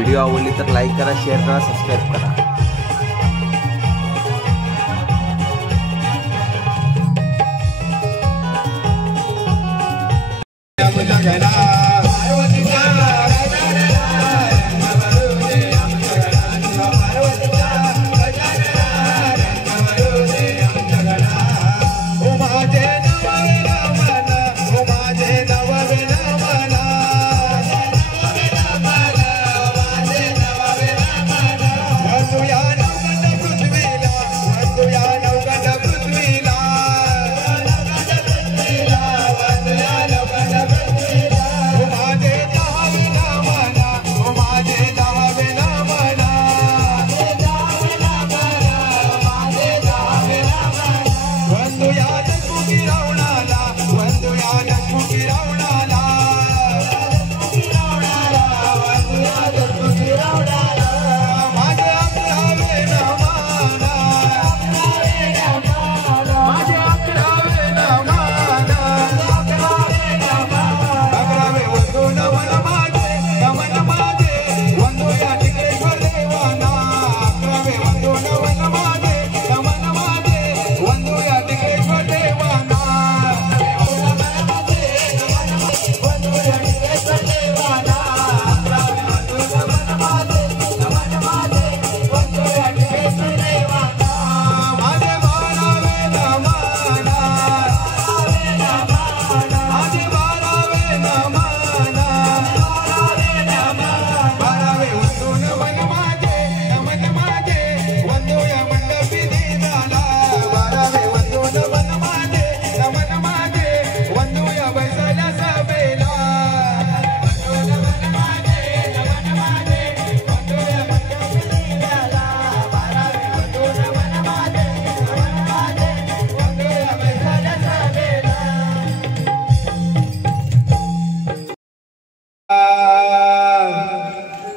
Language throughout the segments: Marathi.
व्हिडिओ आवडली तर लाईक करा, शेअर करा, सबस्क्राईब करा.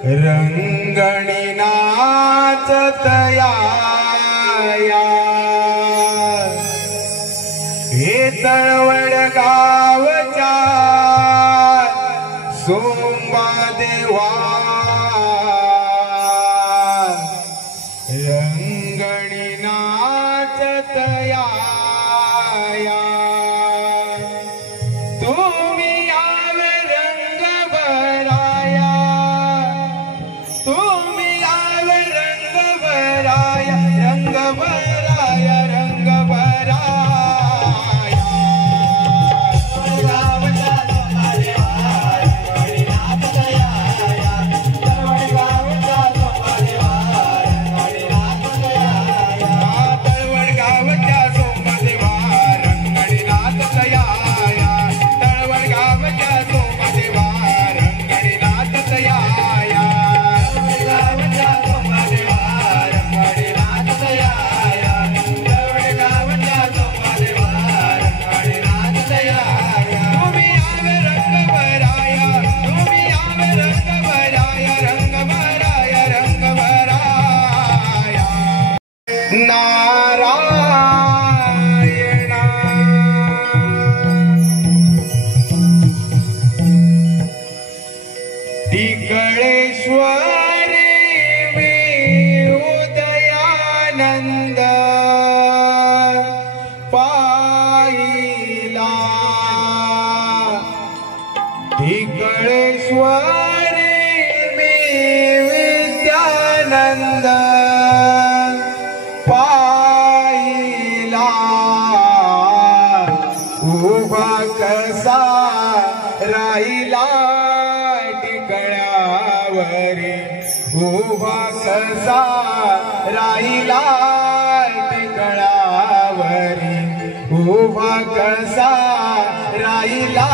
रंगणी नाचतया हे तळवड गावच्या सोंबा देवा रंगणी नाचतया तुम्ही यावे रंग भराया तुम्ही यावे रंग भराया रंग भराया रंग भराया टिकळेश्वरी मी उदयानंद पाहिला टिकळेश्वरी मी विद्यानंद पाहिला उभा कसा राहिला टिकळ्यावरी उभा कसा राहिला टिकळ्यावरी उभा कसा राहिला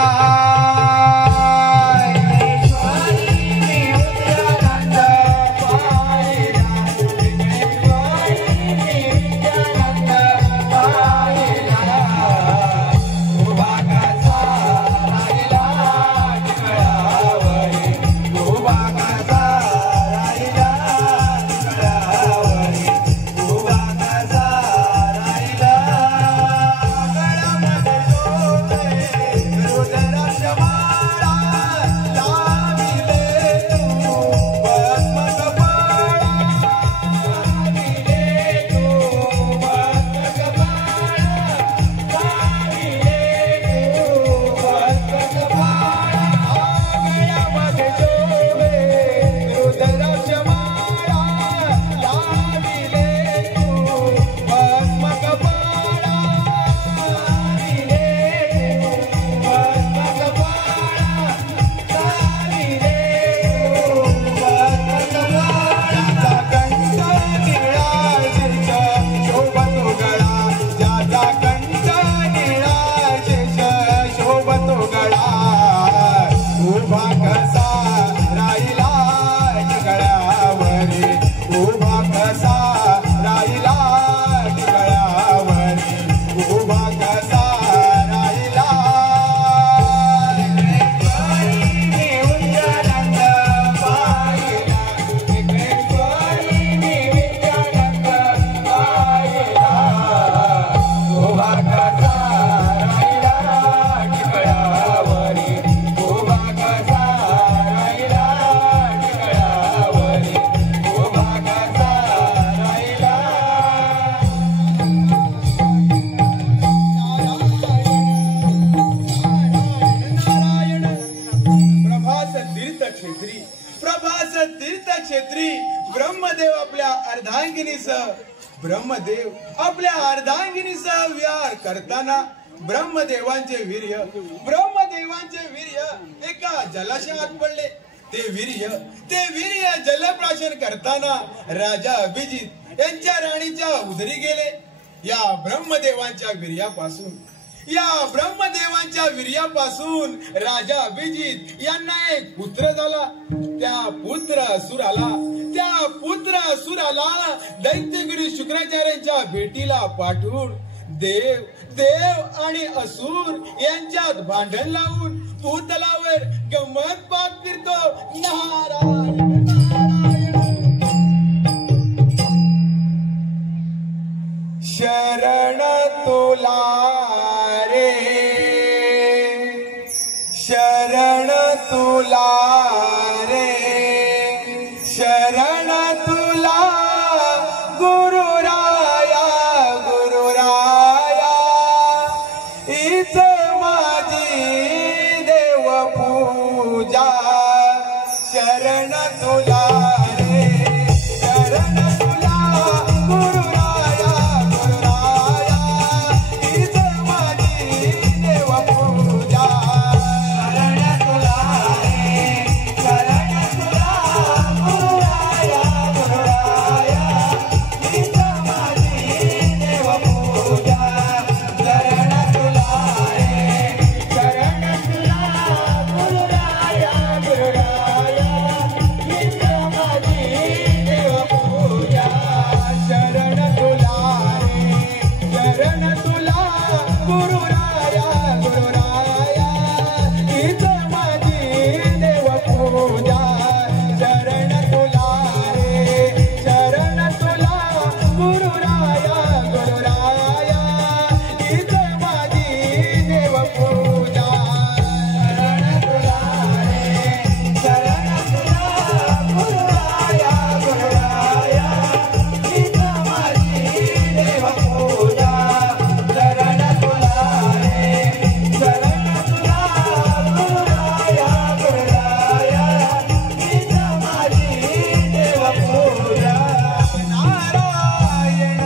निवास तीर्थक्षेत्री ब्रह्मदेव आपल्या अर्धांगिनीसह विहार करताना ब्रह्मदेवांचे वीर्य एका जलाशयात पडले। ते वीर्य जलप्राशन करताना राजा अभिजित यांच्या राणीच्या उदरी गेले। या ब्रह्मदेवांच्या वीर्यापासून राजा अभिजित यांना एक पुत्र झाला। त्या पुत्र असुराला दैत्यगिरी शुक्राचार्यांच्या भेटीला पाठवून देव आणि असुर यांच्यात भांडण लावून भूतलावर गंमत पाहत फिरतो। नारायण शरण तुला रे, शरण तुला रे, शरण तुला गुरुराया, गुरुराया हीच माझी देव पूजा। शरण तुला रे, शरण तुला गुरुराया, गुरुराया हीच माझी देव पूजा। शरण तुला रे, शरण तुला गुरुराया, गुरुराया हीच माझी देव पूजा। शरण तुला रे, शरण तुला गुरुराया, गुरुराया हीच माझी देव पूजा। शरण तुला रे, शरण तुला गुरुराया, गुरुराया हीच माझी देव पूजा। शरण तुला रे, शरण तुला गुरुराया, गुरुराया हीच माझी देव पूजा। शरण तुला रे, शरण तुला गुरुराया, गुरुराया हीच माझी देव पूजा। शरण तुला रे, शरण तुला गुरुराया, गुरुराया हीच माझी देव पूजा। नारायण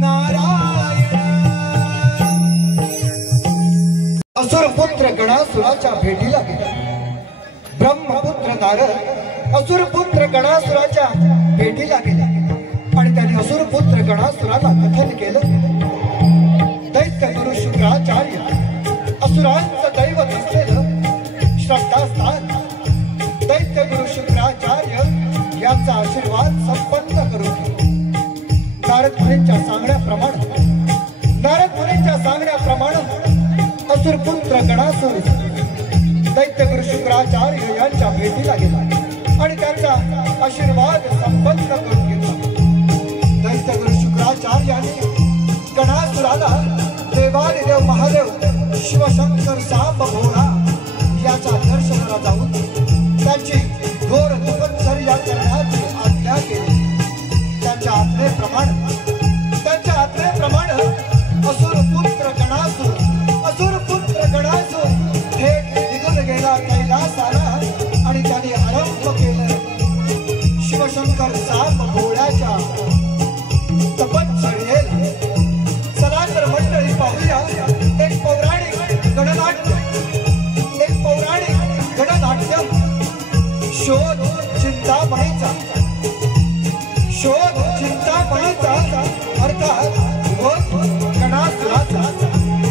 नारायण। असुरपुत्र गणासुराच्या भेटीला गेला। ब्रह्मपुत्र नारद असुरपुत्र गणासुराच्या भेटीला गेला आणि त्याने असुरपुत्र गणासुराला कथन केलं। दैत्य गुरु शुक्राचार्य असुरांचं दैवत असलेलं श्रद्धास्थान दैत्य गुरु शुक्राचार्य यांचा आशीर्वाद संपन्न करून घे। नारद मुनींच्या सांगण्याप्रमाणे असुरपुत्र गणासुर दैत्य गुरु शुक्राचार्य यांच्या भेटीला गेला आणि त्यांचा आशीर्वाद संपन्न करून घेतला। दैत्य गुरु शुक्राचार्यांनी गणासुराला देवादिदेव महादेव शिवशंकर सांब भोळा याच्या दर्शनाला जाऊन त्यांची घोर तपश्चर्या करण्याची आज्ञा केली। त्यांच्या आज्ञेप्रमाणे असुरपुत्र गणासुर थेट निघून गेला कैलासाला आणि त्यांनी आरंभ केलं शिवशंकर सांब भोळ्याच्या तपश्चर्येला। चला तर मंडळी पाहूया एक पौराणिक गणनाट्य शोध चिंतामणीचा अर्थात गणासुराचा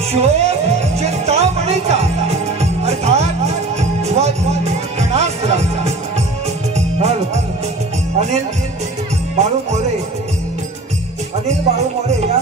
शोध चिंतामणीचा अर्थात गणासुराचा। अनिल बाळू मोरे या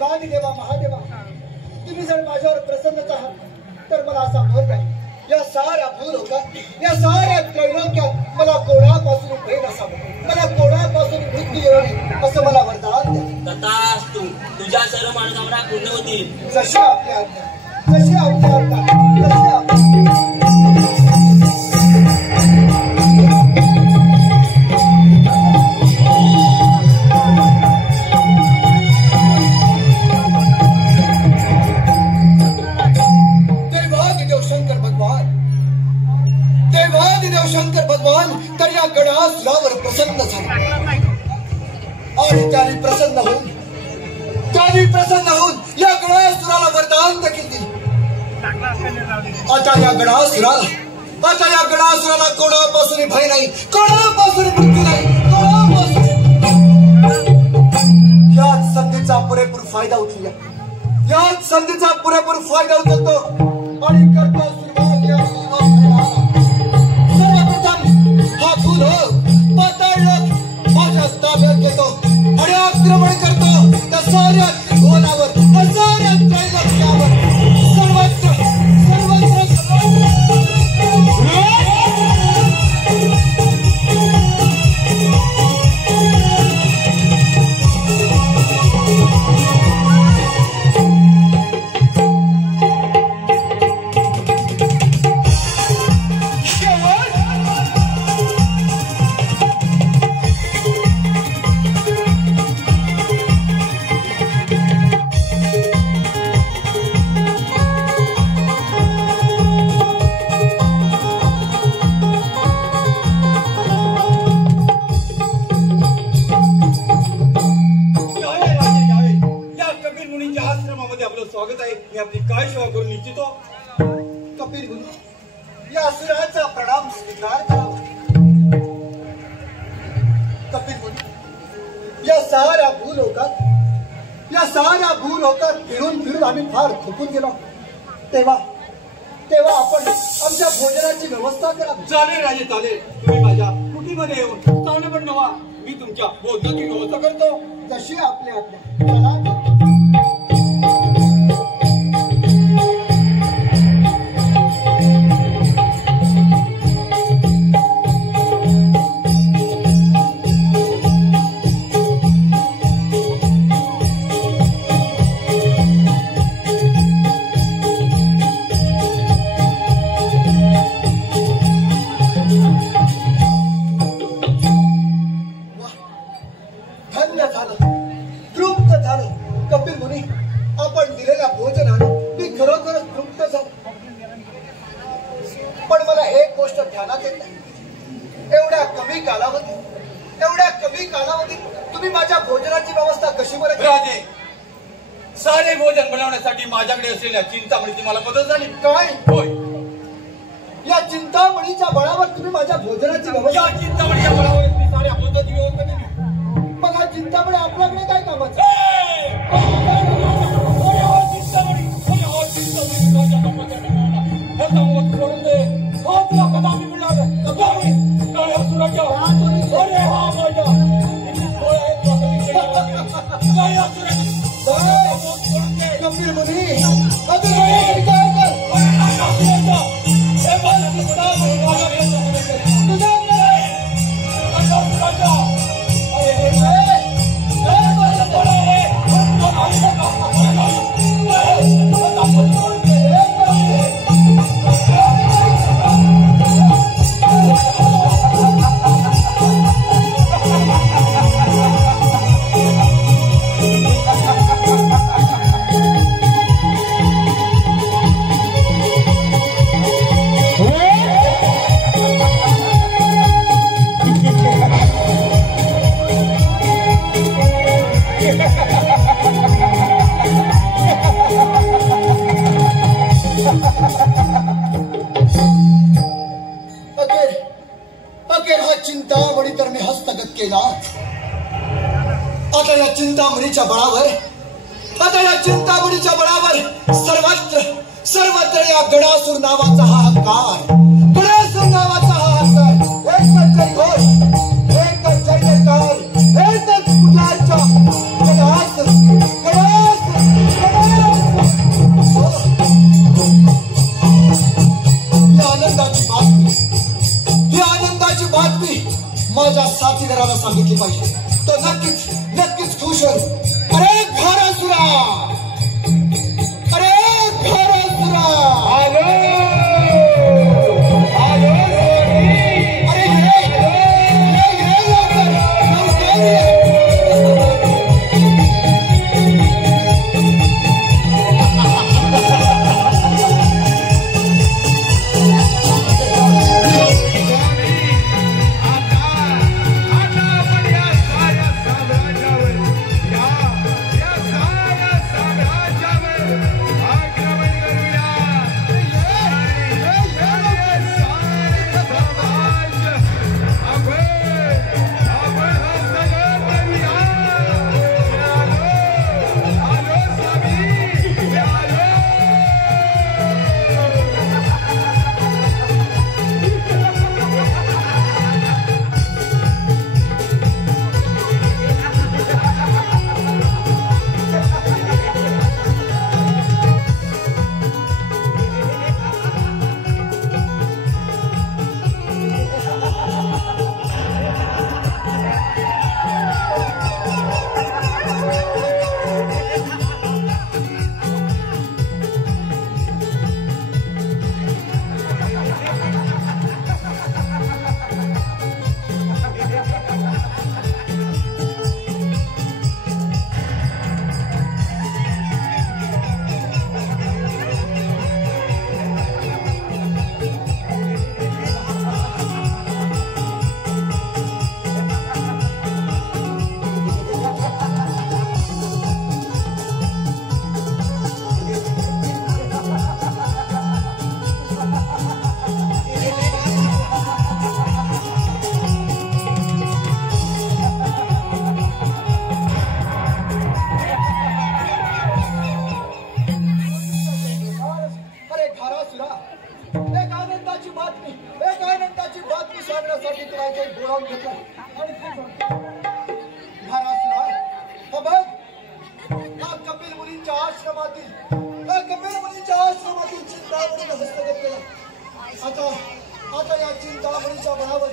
देवानी देवा महादेवा, तुम्ही जर माझ्यावर प्रसन्नच आहात तर मला असा वर द्या. या साऱ्या भूलोकात, या साऱ्या त्रैलोक्यात मला कोणापासून भय नसावं, मला कोणापासून मृत्यू येऊ नये असं मला वरदान द्या. तथास्तु. तुझ्या सर्व मनोकामना पूर्ण होतील. जशी आपली आज्ञा, जशी आपली आज्ञा, जशी आपली. शंकर भगवान तर या गणासुरावर प्रसन्न झाले आणि त्याने प्रसन्न होऊन या गणासुराला वरदान देखील दिले. आता या गणासुराला कोणापासून भय नाही, कोणापासून मृत्यू नाही, याच संधीचा पुरेपूर फायदा उचलूया, याच संधीचा पुरेपूर फायदा उचलतो आणि करतो सुरुवात. हा फुल पाताळात माझ्या ताब्यात घेतो आणि आक्रमण करतो त्या साऱ्या त्रिभुवनावर, त्या साऱ्या त्रैलोक्यावर, सर्वत्र स्वागत आहे. मी आपली काय सेवा करून इच्छितो? कपिल मुनी, या असुराचा प्रणाम स्वीकार करावा. कपिल मुनी, या साऱ्या भूलोकात फिरून आम्ही फार थकून गेलो. तेव्हा आपण आमच्या भोजनाची व्यवस्था करा. चालेल राजे, चालेल. तुम्ही माझ्या कुटीमध्ये येऊन चावणे पण नवा, मी तुमच्या भोजनाची व्यवस्था करतो. जशी आपल्या चला. पण मला एक गोष्ट ध्यानात येत नाही, एवढ्या कमी कालावधीत तुम्ही माझ्या भोजनाची व्यवस्था कशी बरं? राजे, सारे भोजन बनवण्यासाठी माझ्याकडे असलेल्या चिंतामणीची मला मदत झाली. काय? होय, या चिंतामणीच्या बळावर तुम्ही माझ्या भोजनाची व्यवस्था? या चिंतामणीच्या बळावर मी साऱ्या भोजनाची व्यवस्था केली. मग हा चिंतामणी आपल्याकडे काय कामाचं? कपिल मुनी, अखेर हा चिंतामणी तर मी हस्तगत केला. आता या चिंतामणीच्या बळावर सर्वत्र या गणासूर नावाचा हाहाकार, एकच जयघोष, एकच जयकार, एकच पूजार्चा. बोलावून घेतला आणि ते म्हणतो, महाराज हा बघ या कपिल मुनींच्या आश्रमातील चिंतामणीने हस्तगत केला. आता या चिंतामणीच्या बळावर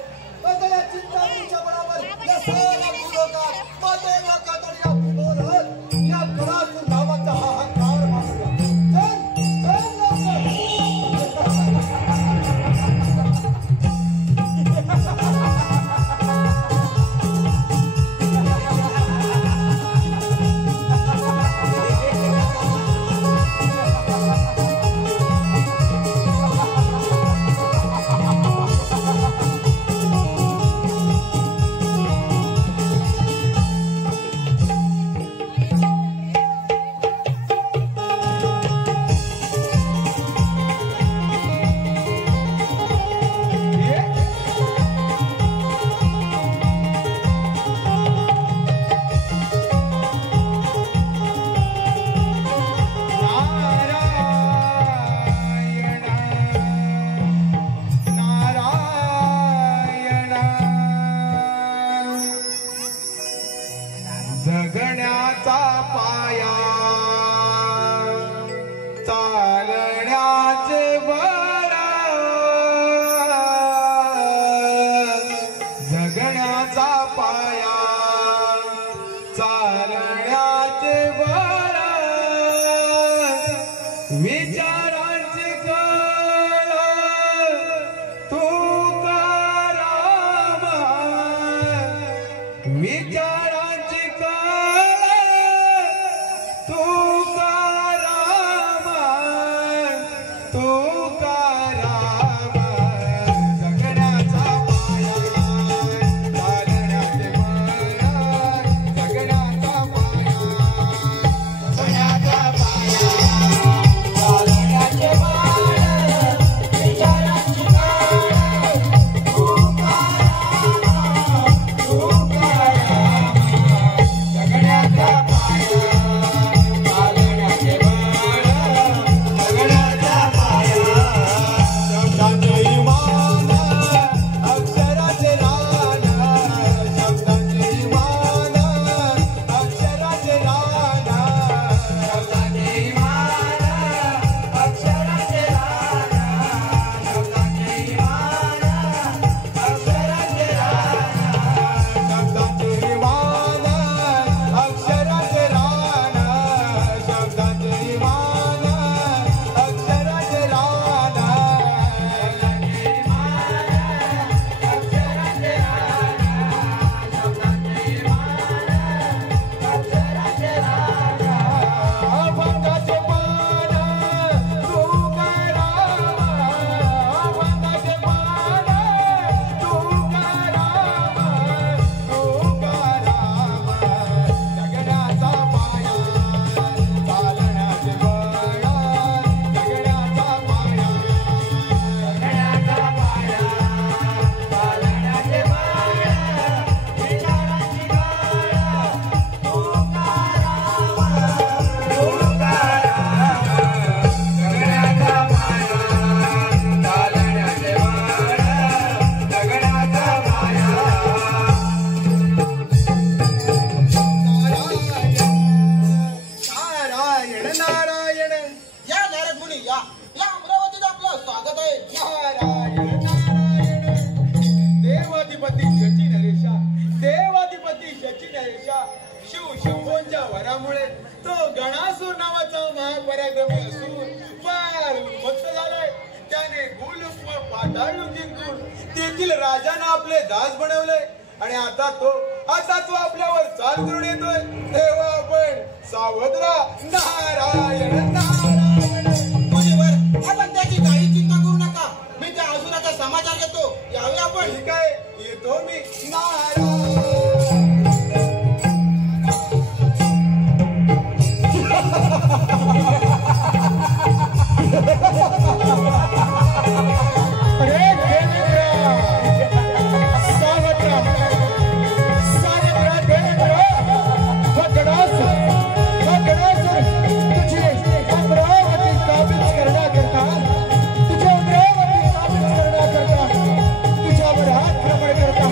या साऱ्या भूलोकात मातेला कातडी या भूगोलात या गणासूर नावाचा हाहाकार माजला. चल जगण्याचा पाया चालण्याचे बळ जगण्याचा पाया चालण्याचे बळ विचारांचे कळ तुकाराम विचारांचे तेथील राजाने आपले दास बनवले आणि आता तो आपल्यावर चाल करून येतोय. तेव्हा आपण सावध राहा. नारायण नारायण. मुनीवर आपण त्याची काही चिंता करू नका. मी त्या असुराचा समाचार घेतो. यावे आपण. ठीक आहे, येतो मी. नारायण. तुझ्यावर आक्रमण करता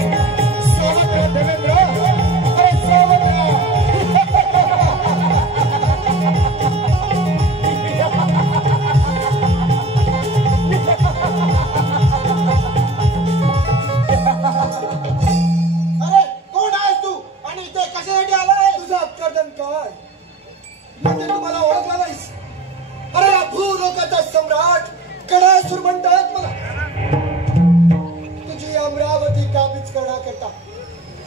म्हणजे तुम्हाला ओळखला नाहीस? अरे या भूलोकाचा सम्राट गणासुर म्हणतात मला. तुझी अमरावती काबीज करण्याकरता,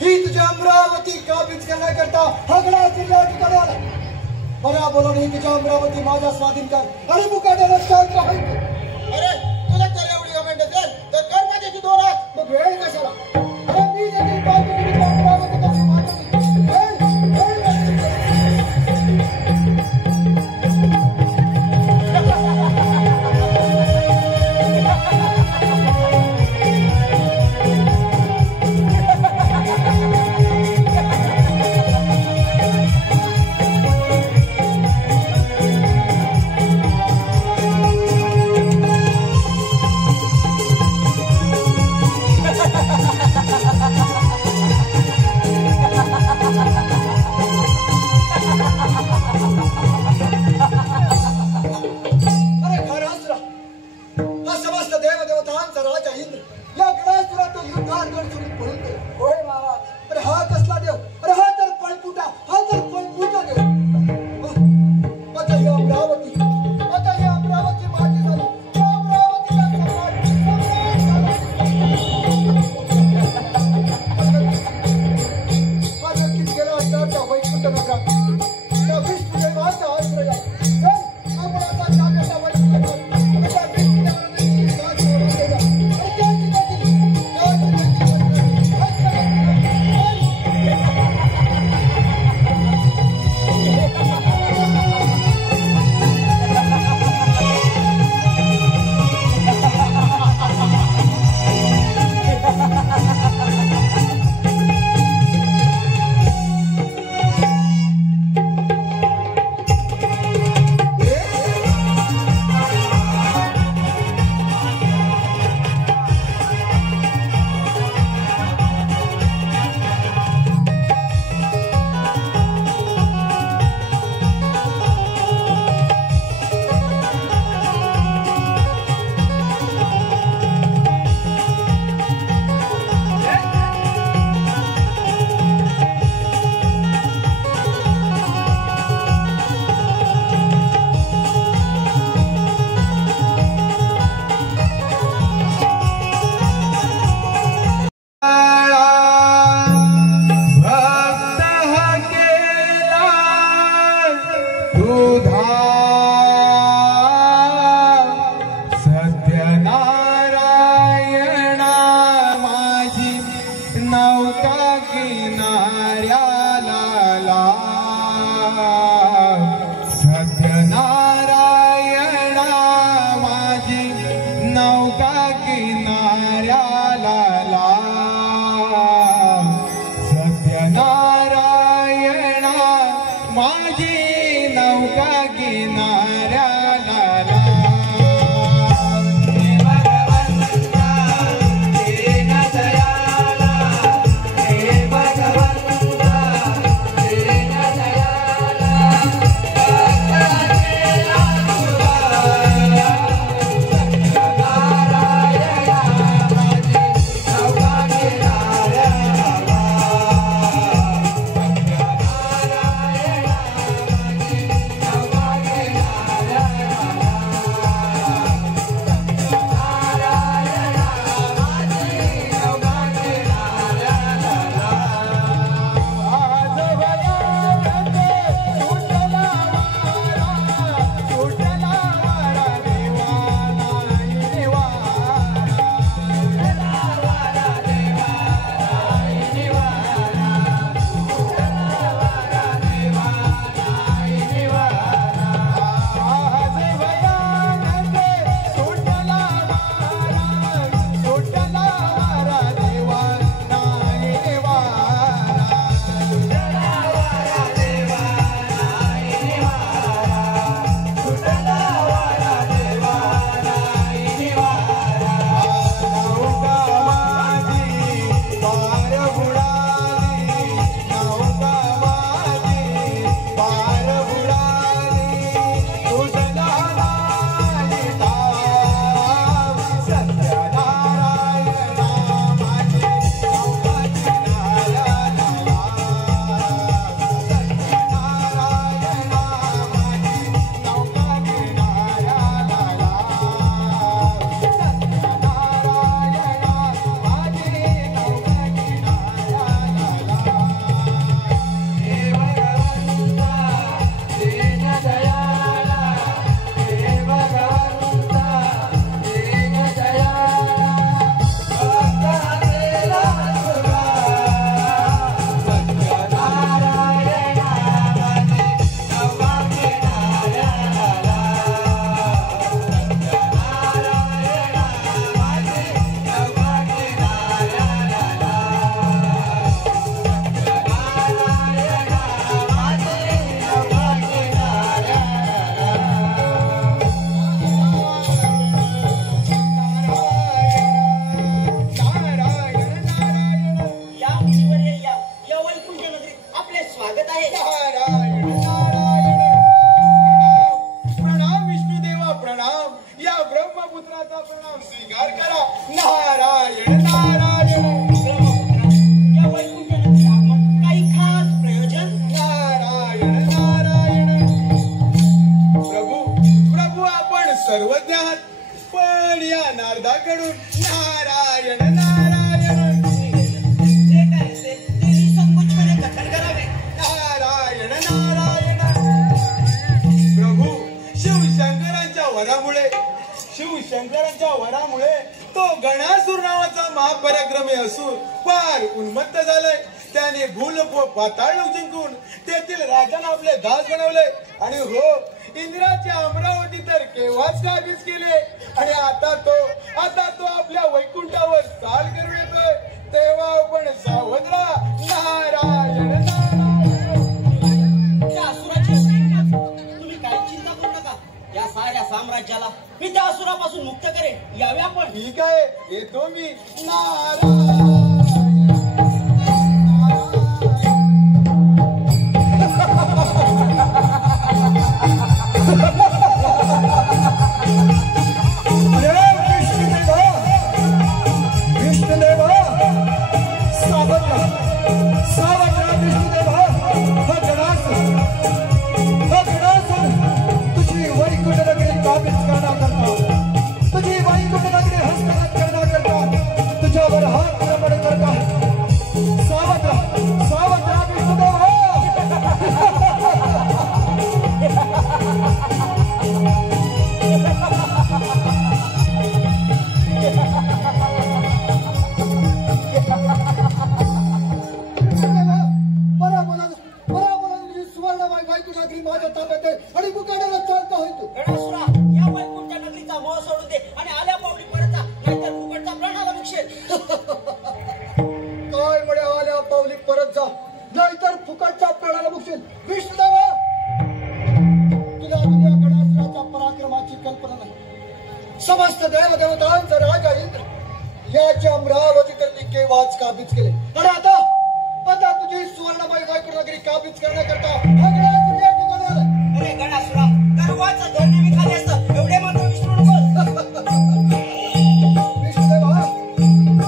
ही तुझी अमरावती काबीज करण्याकरता हा गणासुर या ठिकाणी आला. बरा बोलाने तुझ्या अमरावती माझ्या स्वाधीन कर आणि मुकाट्याला शांत राहायचं. अरे तुला तर एवढी गमेंट असेल तर कर माझ्याची 2 हात. मग वेळ कशाला? अरे मी देखील पाहतो तुझी अमरावती कशी मानली. सर्वज्ञात, पण या नारदाकडून नारायण नारायण जे काय असेल ते निसंकोचपणे कथन करावे. नारायण नारायण. प्रभू शिवशंकरांच्या वरामुळे तो गणासूर नावाचा महापराक्रमी असूर फार उन्मत्त झालाय. त्याने भूल पाताळ जिंकून तेथील राजांना आपले दास बनवले आणि हो इंद्राची अमरावती तर केव्हाच काबीज केले आणि आता तो आपल्या वैकुंठावर चाल करून येतोय. तेव्हा आपण सावध राहा. नारायण नारायण. त्या असुराची तुम्ही काही चिंता करू नका. या साऱ्या साम्राज्याला मी त्या असुरापासून मुक्त करेन. यावे आपण. ठीक आहे, येतो मी. नारायण. समस्त देवदेवतांचा राजा इंद्र याची अमरावती तर मी केव्हाच काबीज केले आणि आता तुझी सुवर्णमय वैकुंठ नगरी काबीज करण्याकरता अरे गणासुरा, गर्वाचं घर नेहमी खाली असतं. एवढे मात्र विसरू नकोस. विष्णुदेवा,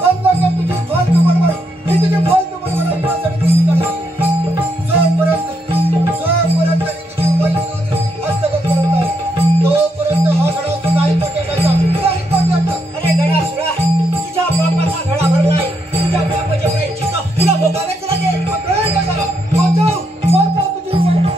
अंधकार तुझी फालतू बडबड, ही तुझी फालतू बडबड माझ्यासाठी तुझी करणार. जोपर्यंत ही तुझी वैकुंठ हस्तगत करत आहे, तोपर्यंत हा गणा नाही पटेलायचा. अरे गणासुरा, तुझ्या पापाचा घडा भरलाय. तुझ्या पापाचे प्रायश्चित्त तुला भोगावेच लागेल. वाचव तुझी वैकुंठ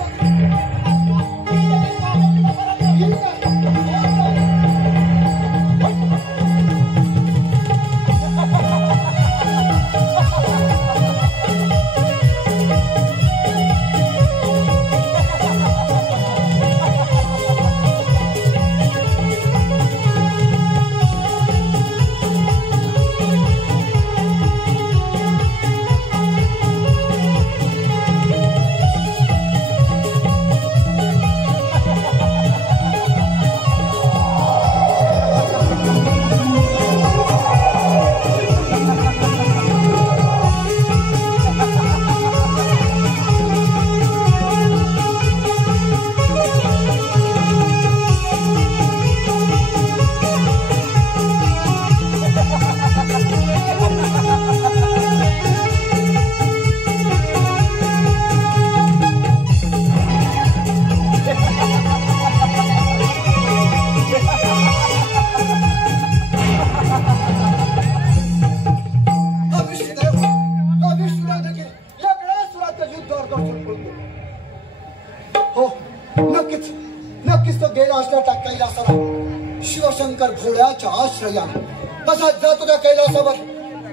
शिवशंकर भोळ्याच्या आश्रयाने तसाच जातो त्या कैलासावर.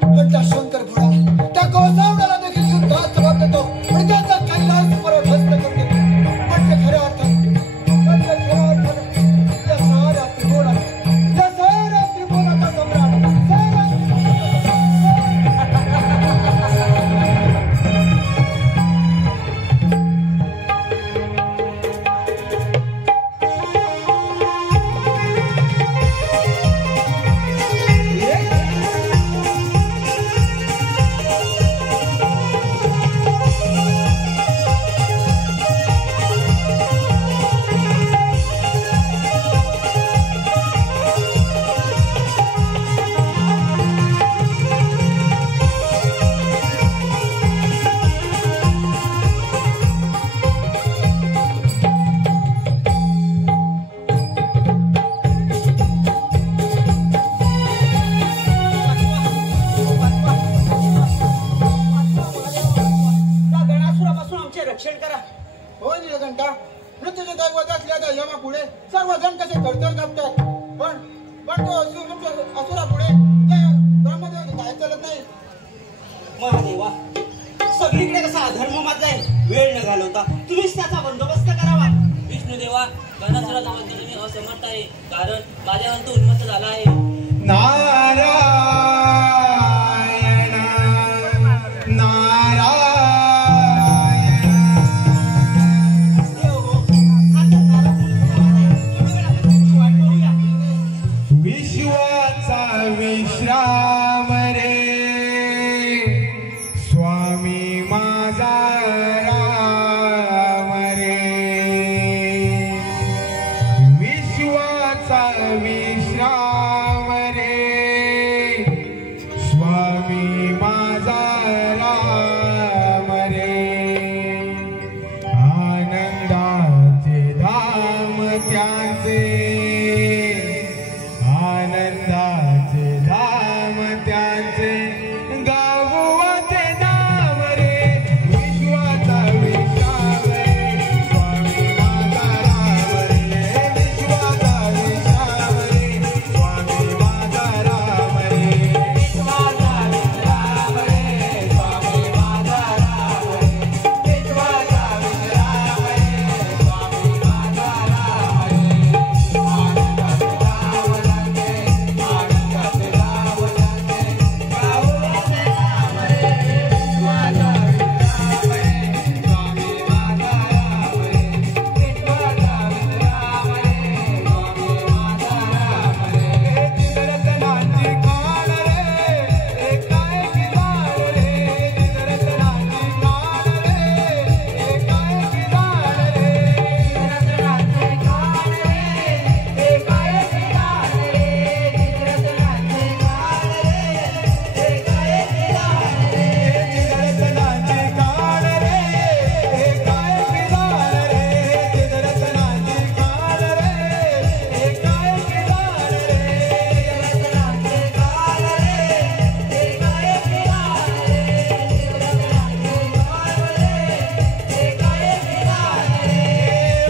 पण त्या शंकर भोळा त्या गोसावण्याला देखील युद्धात जबाब देतो आणि त्याचा कैलास पराभस्त करून देतो. पण ते खऱ्या अर्थात या साऱ्या त्रिभुवनाचा सम्राट पुढे सर्वजण कसे थरथर कापतात, पण तो असुरा पुढे ब्रह्मदेव काय चालत नाही. महादेवा, सगळीकडे कसा अधर्म माजलाय, वेळ न घालवता तुम्हीच त्याचा बंदोबस्त करावा. विष्णुदेवा, गणासुराच्या बद्दल मी असमर्थ आहे, कारण माझ्या अंत उन्मत्त झाला आहे. नारायण नारायण विश्वाचा विश्राम रे स्वामी माझा राम रे. विश्वाचा विश्राम रे स्वामी माझा राम रे. आनंदाचे धाम त्याचे, आनंदाचे धाम त्याचे, गावाचे धाम रे विश्वाचा विश्राम रे स्वामी माझा राम रे. विश्वाचा विश्राम रे स्वामी माझा राम रे. विश्वाचा विश्राम रे स्वामी माझा राम रे. विश्वाचा विश्राम रे स्वामी माझा राम रे. आनंदाचे धाम त्याचे, आनंदाचे धाम त्याचे, गावाचे धाम रे विश्वाचा विश्राम रे स्वामी माझा राम रे. विश्वाचा विश्राम रे स्वामी माझा राम रे. चित्ररत्नांची खाण रे काय किनार रे. चित्ररत्नांची खाण रे काय किनार रे. चित्ररत्नांची खाण रे काय किनार रे. चित्ररत्नांची खाण रे काय किनार रे. चित्ररत्नांची खाण रे काय किनार रे. चित्ररत्नांची खाण रे काय किनार रे. चित्ररत्नांची खाण रे काय किनार रे. चित्ररत्नांची खाण रे काय किनार रे.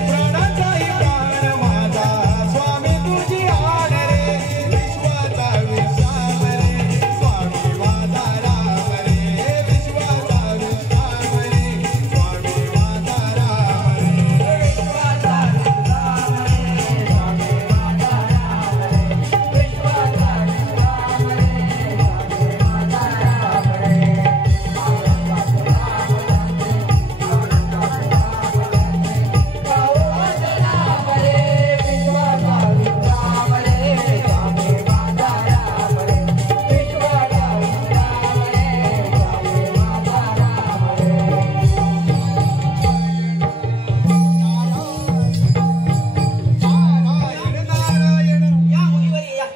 प्राणाचाही प्राण माझा स्वामी तुझी आण रे. विश्वाचा विश्राम रे स्वामी माझा राम रे. विश्वाचा विश्राम रे स्वामी माझा राम रे. विश्वाचा विश्राम रे स्वामी माझा राम रे. विश्वाचा विश्राम रे स्वामी माझा राम रे. विश्वाचा विश्राम रे स्वामी माझा राम रे. विश्वाचा विश्राम रे स्वामी माझा राम रे. नारायण नारायण या मुलीवर या,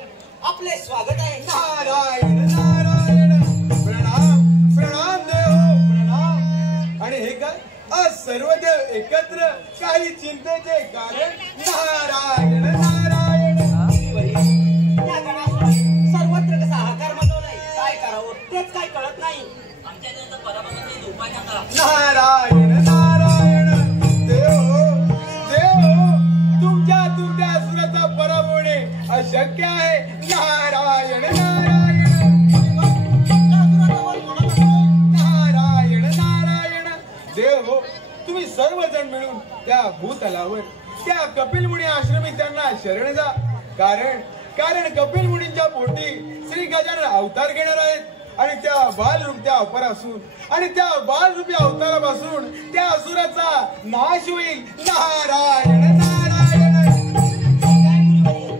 आपले स्वागत आहे. नारायण नारायण. प्रणाम प्रणाम देव प्रणाम. आणि हे काय आज सर्व देव एकत्र, काही चिंतेचे कारण. नारायण नारायण. मुलीवर या. या गणासुराने सर्वत्र कसा हाकार माजवलाय, काय करावं तेच काय कळत नाही. आमच्या त्यांचा पराभवाचा उपाय सांगा. नारायण नारायण. देव देव तुमच्या असुराचा पराभव होणे अशक्य आहे. नारायण नारायण. नारायण नारायण. देव तुम्ही सर्वजण मिळून त्या भूतलावर त्या कपिल मुनी आश्रमी त्यांना शरण जा. कारण कपिल मुनींच्या पोटी श्री गजानन अवतार घेणार आहेत आणि त्या बालरूपी अवतारापासून आणि त्या बालरूपी अवतारापासून त्या असुराचा नाश होईल. नारायण नारायण. काय मुलीवर या.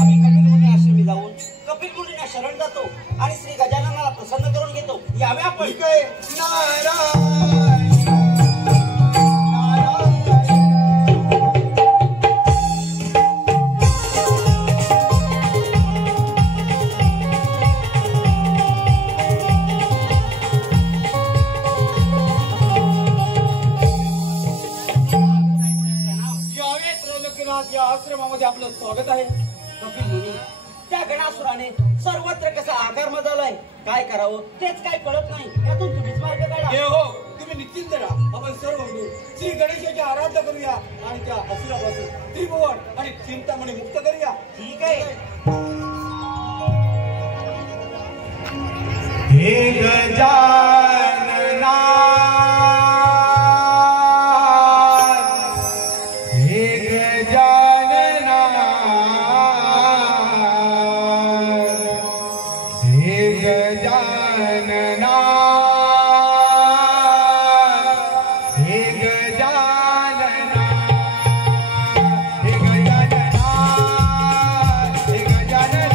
आम्ही कपिल मुनी आश्रमी जाऊन कपिल मुनींना शरण जातो आणि श्री गजाननाला प्रसन्न करून घेतो. यावे आपण. ठीक आहे. नारायण नारायण. या आश्रमामध्ये आपलं स्वागत आहे. कपिल मुनी, त्या गणासुराने सर्वत्र कसा आकार मजवलाय. काय करावं तेच काय कळत नाही. यातून तुम्हीच मार्ग काढा. हे हो, तुम्ही निश्चिंत राहा. आपण सर्व मिळून श्री गणेशाची आराधना करूया आणि त्या असुरापासून त्रिभुवन आणि चिंतामणी मुक्त करूया. ठीक आहे. हे गजानना हे गजानना हे गजानना हे गजानना हे गजानना हे गजानना हे गजानना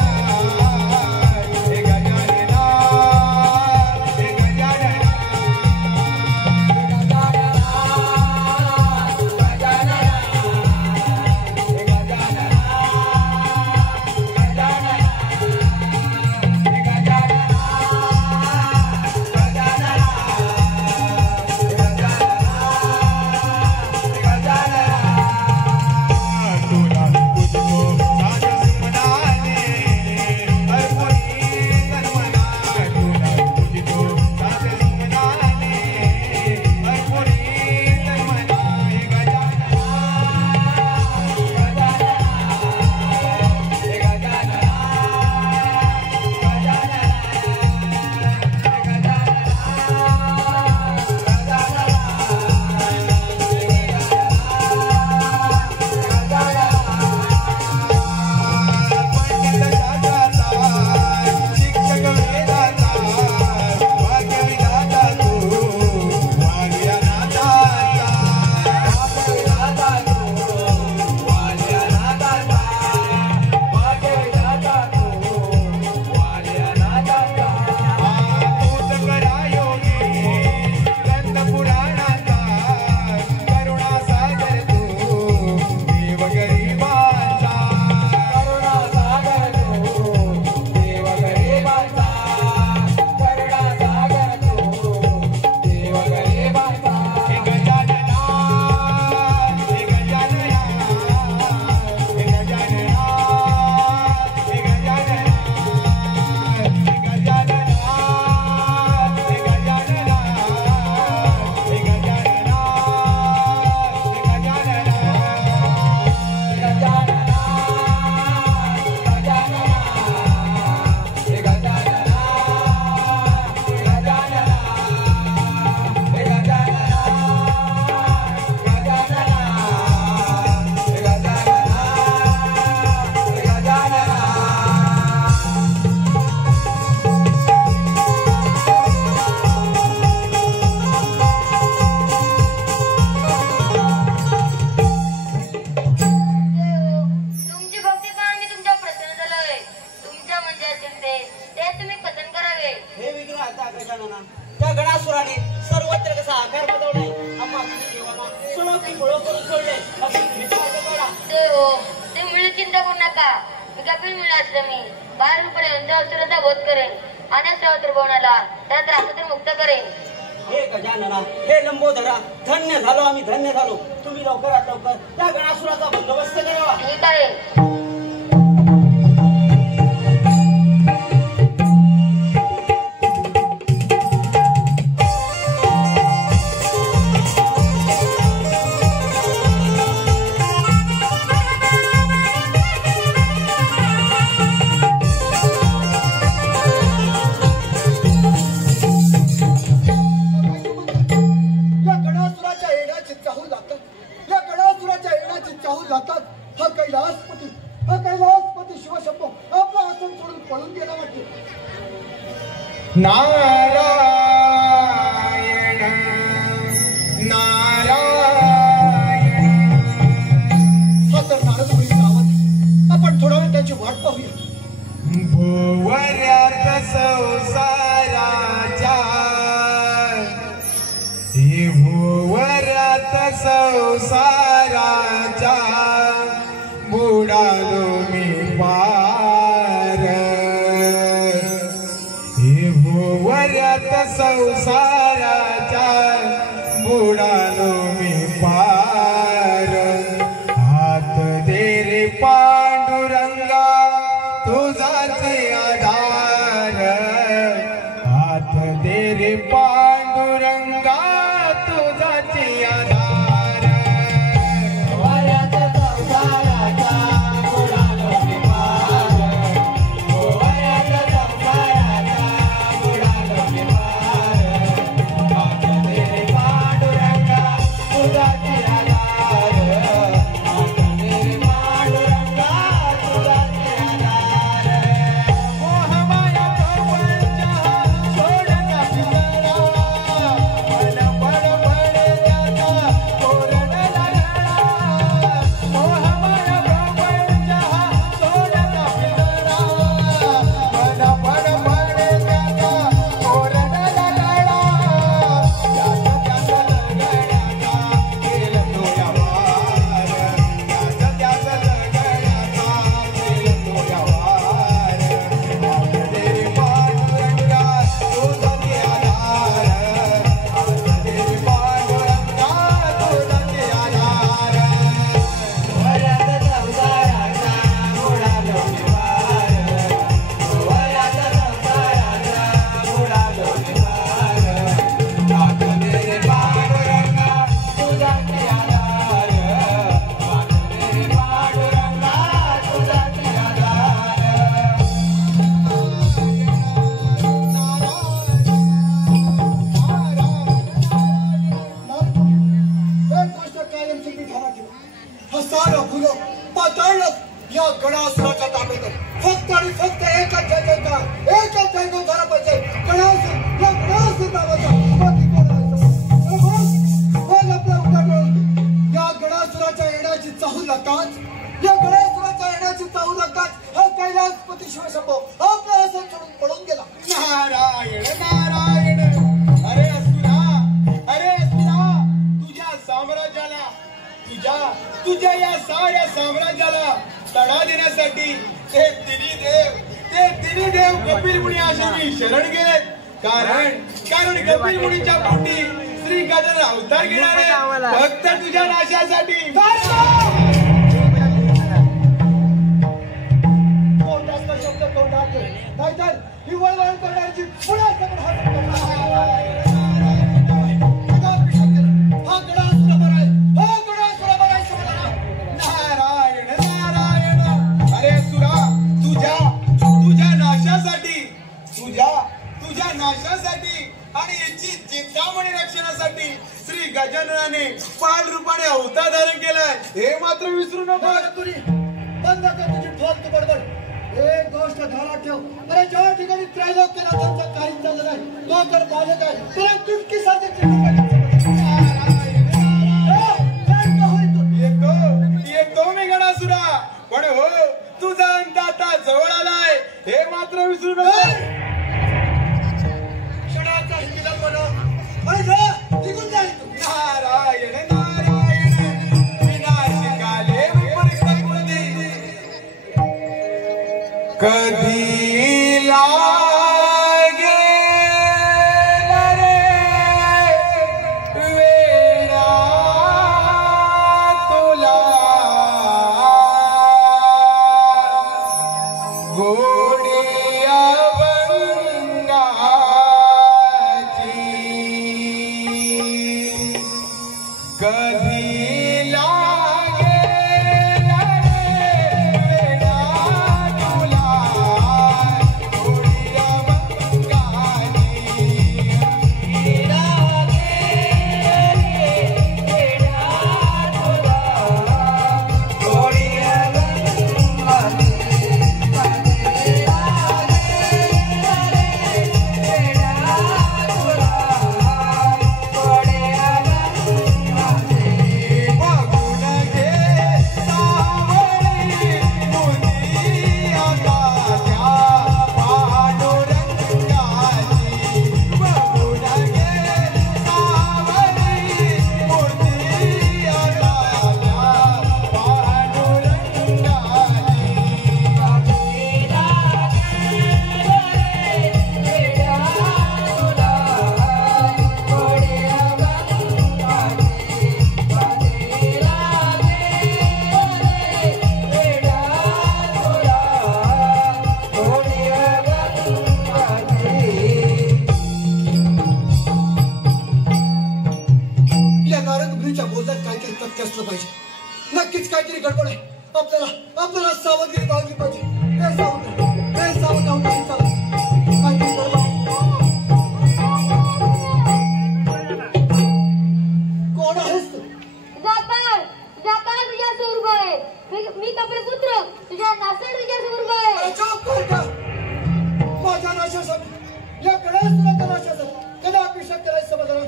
हे त्या गणासुराने सर्वत्र कसा आकार बदललाय. आम्हा देवाला सोळोकी गोळो करून सोडले. आपण तुम्ही मार्ग काढा. ते मिळू चिंता करू नका. मी कपिल मिळाचं मी 12 रुपये असुराचा वध करेन आणि त्रिभुवनाला त्या त्रासातून मुक्त करेन. हे गजानना, हे लंबोदरा, धन्य झालो आम्ही, धन्य झालो. तुम्ही लवकरात लवकर त्या गणासुराचा बंदोबस्त करावा. ठीक आहे. नारायण नारायण. हा तर नारद मुनीचा आवाज. आपण थोडा वेळ त्याची वाट पाहूया. भोवऱ्यात संसाराच्या हे भोवऱ्यात संसाराच्या बुडालो मी पार. हे भोवऱ्यात संसाराच्या बुडालो मी पार. हात दे रे पांडुरंगा तुझाचे आधार हात दे रे पांडुरंगा तुझाचे आधार वयाचा संसाराचा बुडालो मी पार वयाचा संसाराचा बुडालो मी पार हात दे रे पांडुरंगा तुझाचे आधार हात दे रे पांडुरंगा तुझाचे आधार मोहमाया प्रपंच सोडता फिरा मन बड बड त्याचा कोरड लागला मोहमाया प्रपंच सोडता फिरा मन बड बड त्याचा कोरड लागला त्याचा लगण्याचा केला तो यावार त्याचा लगण्याचा केला तो यावार हात दे रे पांडुरंगा तुझाचे आधार हात दे रे पांडुरंगा तुझाचे आधार वयाचा संसाराचा बुडालो मी पार वयाचा संसाराचा बुडालो मी पार हात दे रे पांडुरंगा तुझाचे आधार हात दे रे पांडुरंगा तुझाचे आधार एक गोष्ट कायमची मी ध्यानात ठेवा. हा सारा फुलं पाताळलं या गणासुराच्या ताब्यात आहे. फक्त आणि फक्त एकच जयजयकार एकच जयजय झाला पाहिजे. गणासुर या गणासुर नावाचा बाकी कोण नाही. आणि मग आपल्या उघडून या गणासुराच्या येण्याची चाहूल लागताच या गणासुराच्या येण्याची चाहूल लागताच हा कैलासपती शिवशंभो आपला असं सोडून पळून गेला. नारायण नारायण अरे असुरा तुझ्या साम्राज्याला तुझ्या या साऱ्या साम्राज्याला तडा देण्यासाठी ते तिन्ही देव कपिल मुनी असे शरण गेले. कारण कपिल मुनीच्या पोटी श्री गजानन अवतार घेणारे फक्त तुझ्या नाशासाठी. कोण जास्त शब्द तोंडात घे. नाहीतर ही वळवळ करण्याची पुन्हा सगळं हात हा गणासुर बरा आहे. हा गणासुर बरा आहे समाधान. नारायण नारायण अरे सुरा तुझ्या नाशासाठी आणि याची चिंतामणी रक्षणासाठी श्री गजाननाने पाल रूपाने अवतार धारण केलाय हे मात्र विसरू नको. बंद कर तुझी फालतू बडबड. एक गोष्ट ध्यानात ठेव. अरे ज्या ठिकाणी त्रैलोक्याला त्यांचं काही चाललं नाही तो तर बालक आहे. तुला चुटकी सारखी येतो मी गणासुरा पण हो तुझा अंत आता जवळ आलाय हे मात्र विसरू नको. क्षणाचा विलंब न अरे जा निघून जा इथून. नारायण नारायण विनाशिकाले विपरीत बुद्धी कधी लागेल रे वेळा तुला गोडी अभंगाची कधी लागेल रे वेळा तुला गोडी आपल्याला सावधगिरी बाळगली पाहिजे. हे सावध राहून नाही चालत. काहीतरी कर बाबा. कोण आहेस तू? जापाळ तुझ्या सुरग आहे. मी कपडे पुत्र तुझ्या नासर तुझ्या सुरग आहे. चुप कर का? माझ्या नाशासाठी या गणेशपुराच्या नाशासाठी कदापि शक्य नाही समजलं.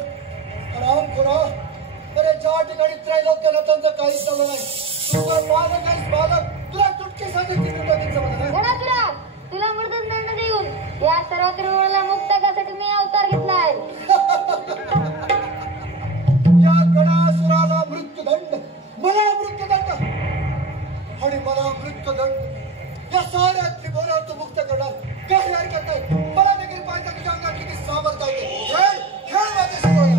राम खुरा अरे ज्या ठिकाणी त्रैलोक्य रथांचं काही चालू नाही तुझं माझं काही बालक तुला चुटकीसाठी समजलं. गणासुरा तुला मृत्यूदंड देऊन या सर्व त्रिभुवनाला मुक्त करण्यासाठी मी अवतार घेतलाय. या गणासुराला मृत्यूदंड मला मृत्यूदंड आणि मला मृत्यूदंड या साऱ्या त्रिभुवनातून मुक्त करणार काही हरकत नाही. मला देखील पाहिजे तुझ्या अंगात किती सामर्थ्य आहे. खेळ खेळ माझ्याशी बोला.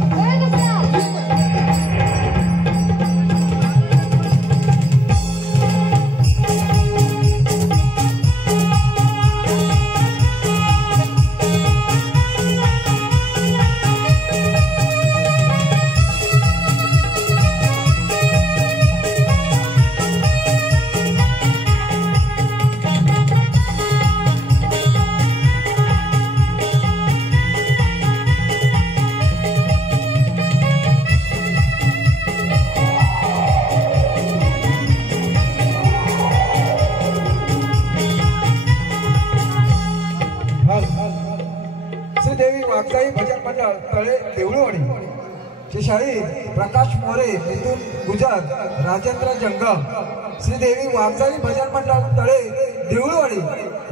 श्रीदेवी वागसाई भजन मंडळ तळे देवळीवाडी चे शाहीर प्रकाश मोरे इथून गुजरात राजेंद्र जंगम. श्रीदेवी वागसाई भजन मंडळ तळे देवळीवाडी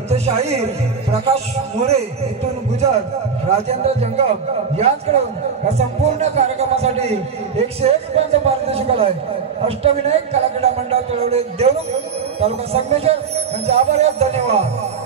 चे शाहीर प्रकाश मोरे इथून गुजरात राजेंद्र जंगम यांच्याकडून या संपूर्ण कार्यक्रमासाठी 101 रुपयांचा पारितोषिक आहे. अष्टविनायक कलाक्रीडा मंडळ तळवडे देवळी तालुका संगमेश्वर यांचे आभार. धन्यवाद.